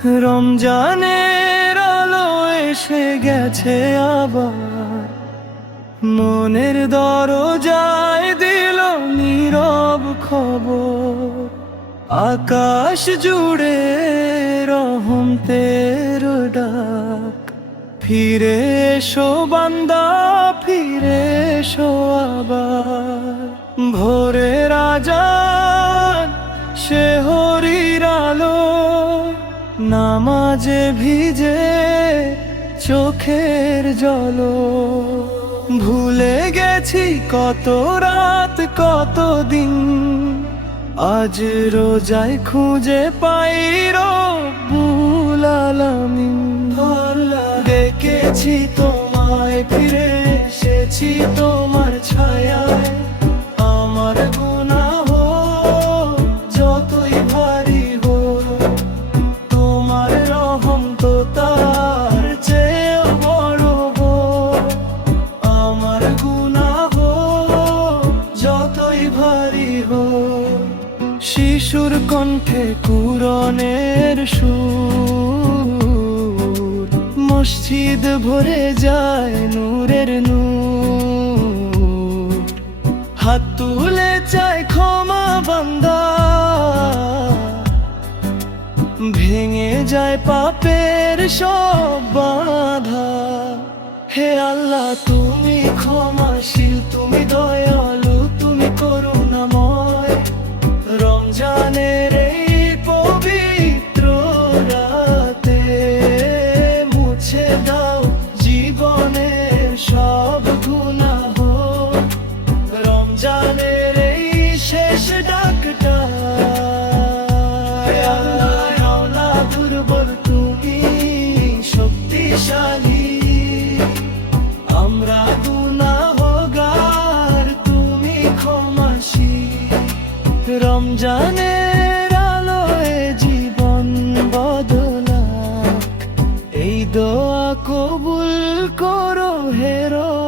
রমজানের আলো এসে গেছে আবার, মনের দরজায় দিল নীরব খবর। আকাশ জুড়ে রহমতের ডাক, ফিরে এসো বান্দা, ফিরে এসো আবার। ভোরের আজান শেহরির আলো, নামাজে ভিজে চোখের জলো। ভুলে গেছি কত রাত কত দিন, আজ রোজায় খুঁজে পাই রব্বুল আলামিন। ডেকেছি তোমায়, ফিরে এসেছি তোমার ছায়ায়। আমার গুনাহ যতই ভারী হোক, তোমার রহম তো তার চেয়েও বড় গো। আমার গুনাহ যতই ভারী হোক, শিশুর কণ্ঠে কুরআনের সুর, মসজিদ ভরে যায় নূরের নূর। হাত তুলে চায় ক্ষমা বান্দা, ভেঙে যায় পাপের সব বাধা। হে আল্লাহ তুমি ক্ষমাশীল, তুমি দয়ালু, তুমি করুণাময়। রমজানের এই পবিত্র রাতে মুছে দাও জীবনের সব গুনাহ। রমজানের এই শেষ ডাকটা, আল্লাহ দুর্বল তুমি শক্তিশালী। আমরা গুনাহগার, তুমি ক্ষমাশীল। রমজানের আলোয় জীবন বদলাক, এই দোয়া কবুল করো হে রব।